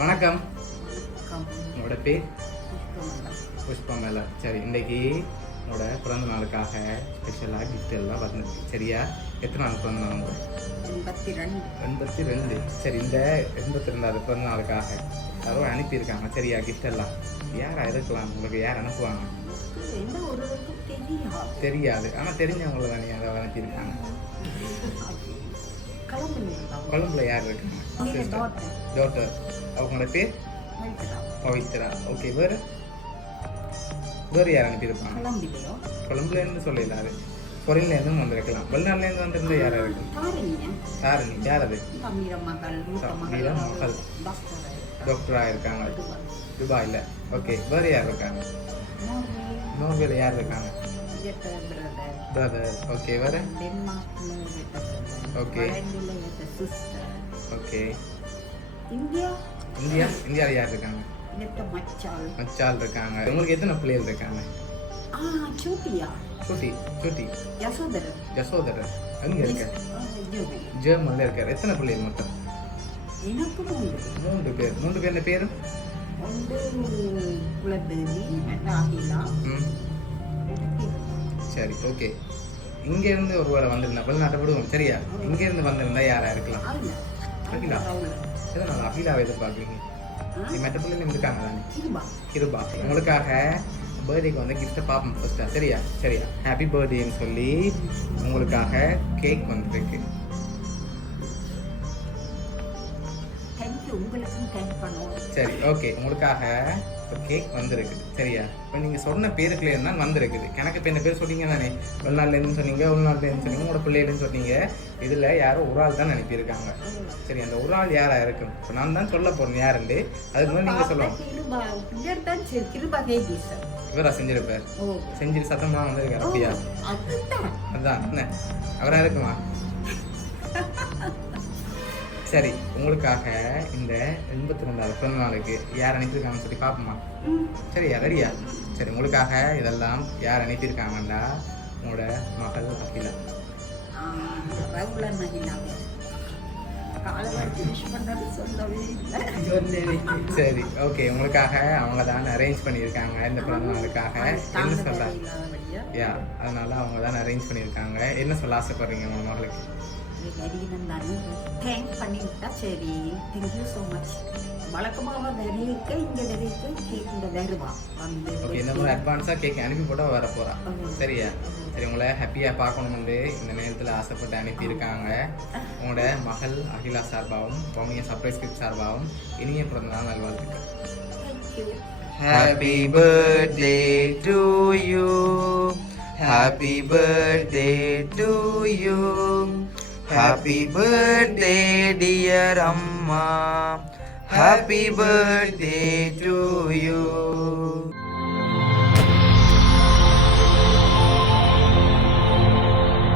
வணக்கம். உங்களோட பேர்? புஷ்பமலா. சரி இன்னைக்கு உங்களோட பிறந்த நாளுக்காக ஸ்பெஷலாக கிஃப்ட் எல்லாம் வந்துருக்கு. சரியா? எத்தனை நாள் பிறந்த நாள் உங்களுக்கு எண்பத்தி ரெண்டு எண்பத்தி ரெண்டு சரி இந்த எண்பத்தி ரெண்டாவது பிறந்த நாளுக்காக யாரோ அனுப்பியிருக்காங்க. சரியா கிஃப்ட் எல்லாம்? யாரா இருக்கலாம்? உங்களுக்கு யார் அனுப்புவாங்க? தெரியாது. ஆனால் தெரிஞ்சவங்கள தானே யாரோ அனுப்பியிருக்காங்க? கொழம்புல யார் இருக்காங்க. டாக்டர் அவங்களோட பேர் பவித்ரா. ஓகே வேறு வேறு யார் அனுப்பியிருப்பாங்க? கொழம்புல இருந்து சொல்லலாரு பொருள்ல இருந்தும் வந்திருக்கலாம். வெளிநாட்டுல இருந்து வந்திருந்தா யாரா தாரிணியா? தாரணி. யார் அது? மகள், மகள், மகள். டாக்டர். டாக்டரா இருக்காங்க. துபாய். துபாயில. ஓகே வேறு யார் இருக்காங்க? நார்வே, நோர்வேல யார் இருக்காங்க. பிரதர் ஓகே வேற sister. Okay India? இந்தியா இந்தியாவில் யார் இருக்காங்க. மச்சால் இருக்காங்க. உங்களுக்கு எத்தனை பிள்ளைகள் இருக்காங்க? சுட்டி சுட்டி. யசோதரன். யசோதரர். எங்க இருக்க. ஜெர்மன்ல இருக்காரு. எத்தனை பிள்ளைகள் மொத்தம்? எனக்கு மூன்று. மூன்று பேர். மூன்று பேர்? அகிலா ம். சரி ஓகே. இங்க இருந்து ஒருவரை வந்திருந்தா வெளிநாட்டை விடுவோம். சரியா? இங்க இருந்து வந்திருந்தா யாரா இருக்கலாம். எதனால அகிலாவை எதிர்பார்க்குறீங்க. மற்ற பிள்ளைங்க இருக்காங்க தானே? கிருபா கிருபா உங்களுக்காக பர்த்டேக்கு வந்து கிஃப்ட்டை பார்ப்போம் ஃபர்ஸ்டா சரியா? சரியா. ஹாப்பி பர்த்டேன்னு சொல்லி உங்களுக்காக கேக் வந்துருக்கு. சரி ஓகே உங்களுக்காக ஒரு கேக் வந்திருக்கு. சரியா? இப்போ நீங்கள் சொன்ன பேருக்குள்ள இருந்தால் வந்திருக்குது? கணக்கு இப்போ இந்த பேர் சொன்னீங்க தானே? வெளிநாட்டுலேருந்து சொன்னீங்க உள்நாட்டுலேருந்து சொன்னீங்க உங்களோட பிள்ளையிலேருந்து சொன்னீங்க இதில் யாரோ ஒரு ஆள் தான் அனுப்பியிருக்காங்க. சரி அந்த ஒரு ஆள் யாரா இருக்கும்? இப்போ நான் தான் சொல்ல போகிறேன் யாருண்டு? அதுக்கு முன்னாடி நீங்கள் சார் இவரா செஞ்சிருப்பார். செஞ்சிரு சத்தமாக வந்திருக்காரு அப்படியா? அதுதான். அதான் என்ன? அவரா இருக்குமா? சரி உங்களுக்காக இந்த எண்பத்தி ரெண்டாவது பிறந்த நாளுக்கு யார் அனுப்பியிருக்காங்கன்னு சொல்லி பார்ப்போமா? ம். சரியா ரெடியா சரி உங்களுக்காக இதெல்லாம் யார் அனுப்பியிருக்காங்கன்னா உங்களோட மகள் அகிலா. சரி ஓகே உங்களுக்காக அவங்க தான் அரேஞ்ச் பண்ணியிருக்காங்க இந்த பிறந்த நாளுக்காக. என்ன சொல்ல? யா அதனால அவங்க தான் அரேஞ்ச் பண்ணியிருக்காங்க. என்ன சொல்ல ஆசைப்படுறீங்க உங்க மகளுக்கு? தானே தேங்க் பண்ணிவிட்டா சரி. தேங்க்யூ ஸோ மச் வழக்கமாக நிறையக்க இங்கே நிறையக்க கேட்குற வருவா வந்து ஓகே இந்த மாதிரி அட்வான்ஸாக கேக் அனுப்பி போட்டால் வர போகிறா. சரியா? சரி உங்களை ஹாப்பியாக பார்க்கணும்னு இந்த நேரத்தில் ஆசைப்பட்டு அனுப்பியிருக்காங்க. உங்களோட மகள் அகிலா சார்பாகவும் பவுனிய சர்ப்ரைஸ் கிஃப்ட் சார்பாகவும் இனிய பிறந்த நாள் நல்வாழ்த்துக்கள் Happy birthday to you. Happy birthday to you. Happy birthday, dear Amma. Happy birthday to you.